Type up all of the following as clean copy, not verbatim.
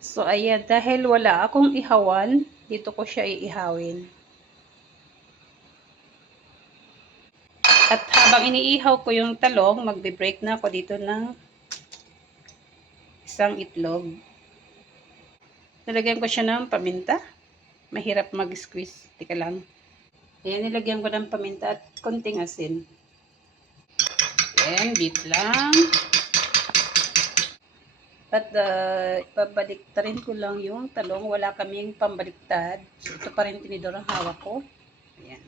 So, ayan, dahil wala akong ihawan, dito ko siya iihawin. At habang iniihaw ko yung talong, magbe-break na ako dito ng isang itlog. Nilagyan ko siya ng paminta. Mahirap mag-squeeze. Tika lang. Ayan, nilagyan ko ng paminta at konting asin. Ayan, beef lang. At pabaliktarin ko lang yung talong. Wala kaming pambaliktad. So, ito pa rin tinidor ang hawak ko. Ayan.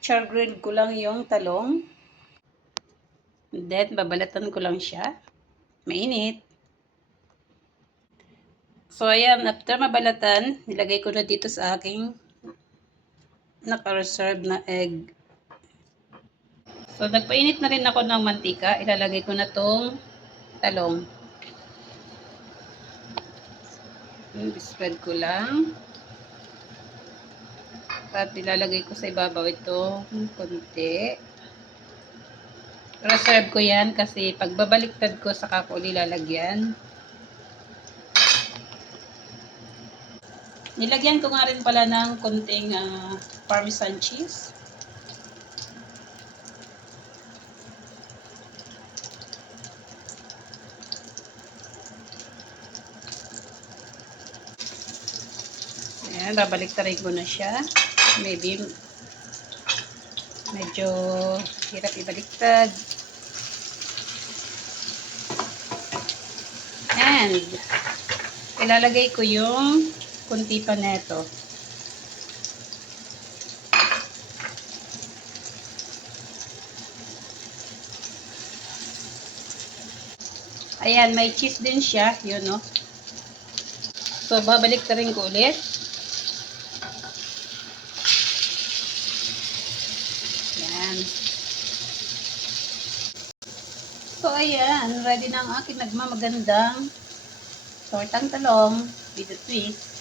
Char grill ko lang yung talong. And then, babalatan ko lang siya. Mainit. So, ayan. After mabalatan, nilagay ko na dito sa aking naka-reserve na egg. So, nagpainit na rin ako ng mantika. Ilalagay ko na tong talong. Spread ko lang. At ilalagay ko sa ibabaw itong konti. Reserve ko yan kasi pagbabaliktad ko saka ko ilalagyan. Nilagyan ko nga rin pala ng konting parmesan cheese. Ayan, babaliktarin ko na siya. Maybe medyo hirap ibaliktad. And ilalagay ko yung kunti pa neto. Ayan, may cheese din siya, yun no. So babaliktarin ko ulit. Ayan. So ayan, ready na ang aking nagmamagandang tortang talong with a twist.